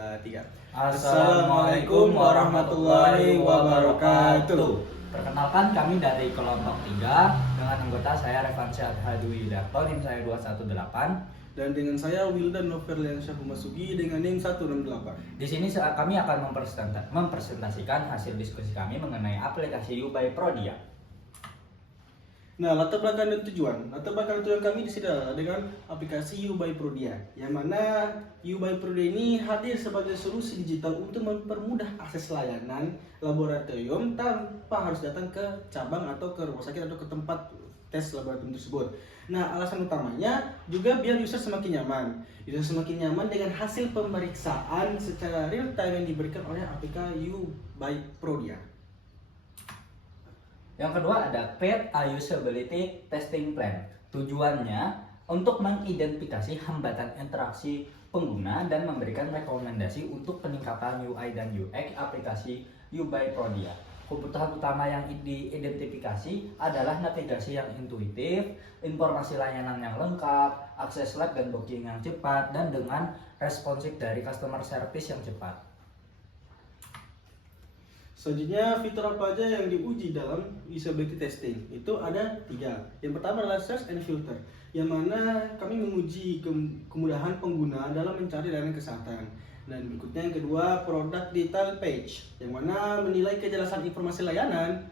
2, 3. Assalamualaikum warahmatullahi wabarakatuh. Perkenalkan, kami dari kelompok 3 dengan anggota saya Revansyah Hadwi Darto, NIM saya 218. Dan dengan saya Wildan Noverliansyah Humasugi dengan NIM 168. Di sini kami akan mempresentasikan hasil diskusi kami mengenai aplikasi U-by Prodia. Nah, latar belakang dan tujuan. Latar belakang tujuan kami di sini adalah dengan aplikasi U-by Prodia, yang mana U-by Prodia ini hadir sebagai solusi digital untuk mempermudah akses layanan laboratorium tanpa harus datang ke cabang atau ke rumah sakit atau ke tempat tes laboratorium tersebut. Nah, alasan utamanya juga biar user semakin nyaman. User semakin nyaman dengan hasil pemeriksaan secara real time yang diberikan oleh aplikasi U-by Prodia. Yang kedua ada Paid Usability Testing Plan. Tujuannya untuk mengidentifikasi hambatan interaksi pengguna dan memberikan rekomendasi untuk peningkatan UI dan UX aplikasi U-by Prodia. Kebutuhan utama yang diidentifikasi adalah navigasi yang intuitif, informasi layanan yang lengkap, akses lab dan booking yang cepat, dan dengan responsif dari customer service yang cepat. Selanjutnya, fitur apa aja yang diuji dalam usability testing? Itu ada 3. Yang pertama adalah search and filter, yang mana kami menguji kemudahan pengguna dalam mencari layanan kesehatan. Dan berikutnya yang kedua, product detail page, yang mana menilai kejelasan informasi layanan,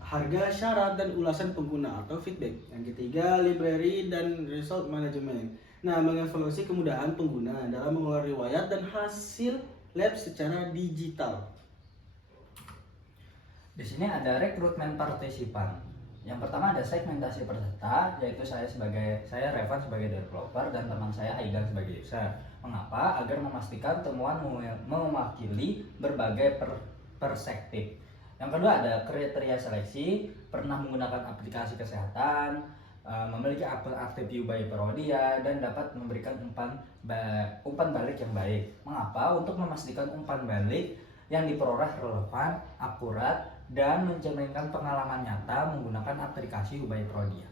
harga, syarat, dan ulasan pengguna atau feedback. Yang ketiga, library dan result management. Nah, mengevaluasi kemudahan pengguna dalam mengelola riwayat dan hasil lab secara digital. Di sini ada rekrutmen partisipan. Yang pertama ada segmentasi peserta, yaitu saya Revan sebagai developer dan teman saya Aidan sebagai user. Mengapa? Agar memastikan temuan mewakili berbagai perspektif. Yang kedua ada kriteria seleksi, pernah menggunakan aplikasi kesehatan, memiliki aktif U-by Prodia, dan dapat memberikan umpan balik yang baik. Mengapa? Untuk memastikan umpan balik yang diperoleh relevan, akurat, dan mencerminkan pengalaman nyata menggunakan aplikasi U-by Prodia.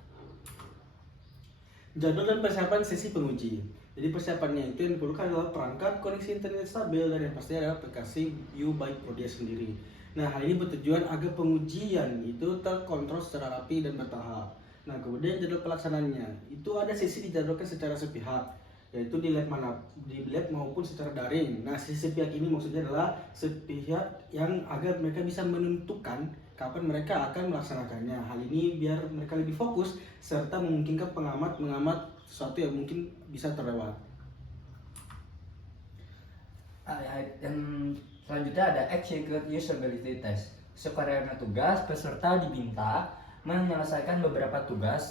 Jadwal dan persiapan sesi penguji. Jadi persiapannya itu yang diperlukan adalah perangkat, koneksi internet stabil, dan yang pasti adalah aplikasi U-by Prodia sendiri. Nah, hal ini bertujuan agar pengujian itu terkontrol secara rapi dan bertahap. Nah, kemudian jadwal pelaksanaannya itu ada sesi dijadwalkan secara sepihak, yaitu di lab maupun secara daring. Nah, sisi sepihak ini maksudnya adalah sepihak yang agar mereka bisa menentukan kapan mereka akan melaksanakannya. Hal ini biar mereka lebih fokus serta memungkinkan pengamat mengamat sesuatu yang mungkin bisa terlewat. Yang selanjutnya ada Execute Usability Test. Sekarang tugas, peserta diminta menyelesaikan beberapa tugas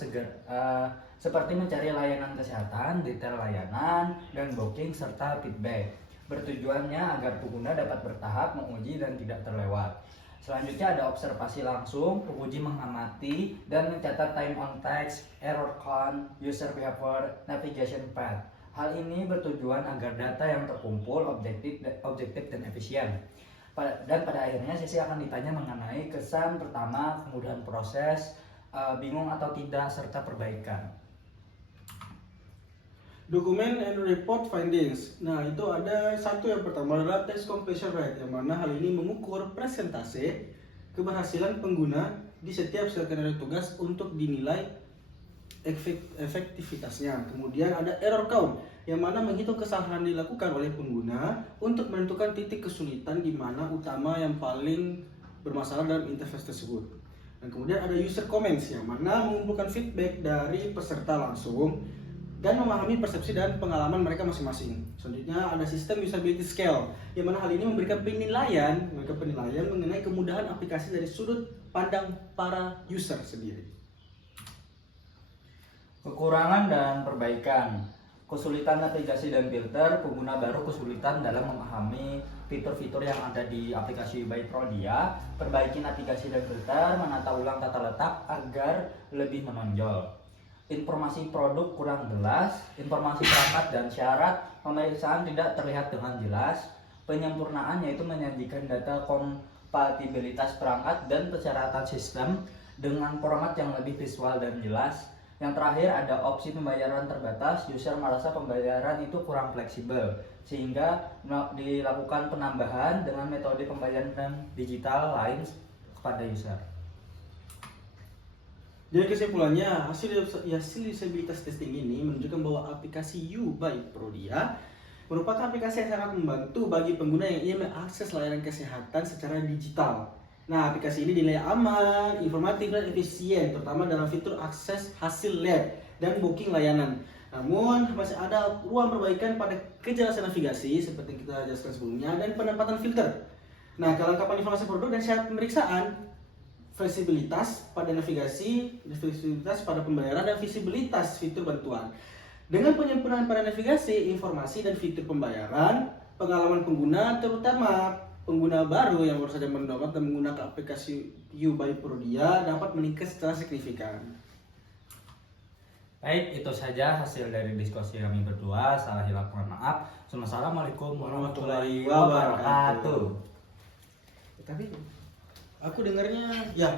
seperti mencari layanan kesehatan, detail layanan, dan booking serta feedback. Bertujuannya agar pengguna dapat bertahap menguji dan tidak terlewat. Selanjutnya ada observasi langsung, penguji mengamati dan mencatat time on text, error count, user behavior, navigation path. Hal ini bertujuan agar data yang terkumpul objektif dan efisien. Dan pada akhirnya sesi akan ditanya mengenai kesan pertama, kemudahan proses, bingung atau tidak, serta perbaikan. Dokumen and report findings. Nah, itu ada satu, yang pertama adalah test completion rate, yang mana hal ini mengukur persentase keberhasilan pengguna di setiap skenario tugas untuk dinilai efektivitasnya. Kemudian ada error count, yang mana menghitung kesalahan dilakukan oleh pengguna untuk menentukan titik kesulitan di mana utama yang paling bermasalah dalam interface tersebut. Dan kemudian ada user comments, yang mana mengumpulkan feedback dari peserta langsung dan memahami persepsi dan pengalaman mereka masing-masing. Selanjutnya ada sistem usability scale, yang mana hal ini memberikan penilaian mengenai kemudahan aplikasi dari sudut pandang para user sendiri. Kekurangan dan perbaikan. Kesulitan navigasi dan filter, pengguna baru kesulitan dalam memahami fitur-fitur yang ada di aplikasi U-by Prodia. Perbaiki navigasi dan filter, menata ulang tata letak agar lebih menonjol. Informasi produk kurang jelas, informasi perangkat dan syarat pemeriksaan tidak terlihat dengan jelas. Penyempurnaan yaitu menyajikan data kompatibilitas perangkat dan persyaratan sistem dengan format yang lebih visual dan jelas. Yang terakhir ada opsi pembayaran terbatas, user merasa pembayaran itu kurang fleksibel. sehingga dilakukan penambahan dengan metode pembayaran digital lain kepada user. Jadi kesimpulannya, hasil usabilitas testing ini menunjukkan bahwa aplikasi You by Prodia merupakan aplikasi yang sangat membantu bagi pengguna yang ingin mengakses layanan kesehatan secara digital. Nah, aplikasi ini dinilai aman, informatif, dan efisien, terutama dalam fitur akses hasil lab dan booking layanan. Namun, masih ada ruang perbaikan pada kejelasan navigasi seperti yang kita jelaskan sebelumnya dan penempatan filter. Nah, kelengkapan informasi produk dan syarat pemeriksaan, fleksibilitas pada navigasi, fleksibilitas pada pembayaran, dan visibilitas fitur bantuan. Dengan penyempurnaan pada navigasi, informasi, dan fitur pembayaran, pengalaman pengguna, terutama pengguna baru yang baru saja mendownload dan menggunakan aplikasi You by Prodia dapat meningkat secara signifikan. Baik, itu saja hasil dari diskusi kami berdua. Salah hilap mohon maaf. Assalamualaikum warahmatullahi wabarakatuh. Tapi aku dengarnya ya,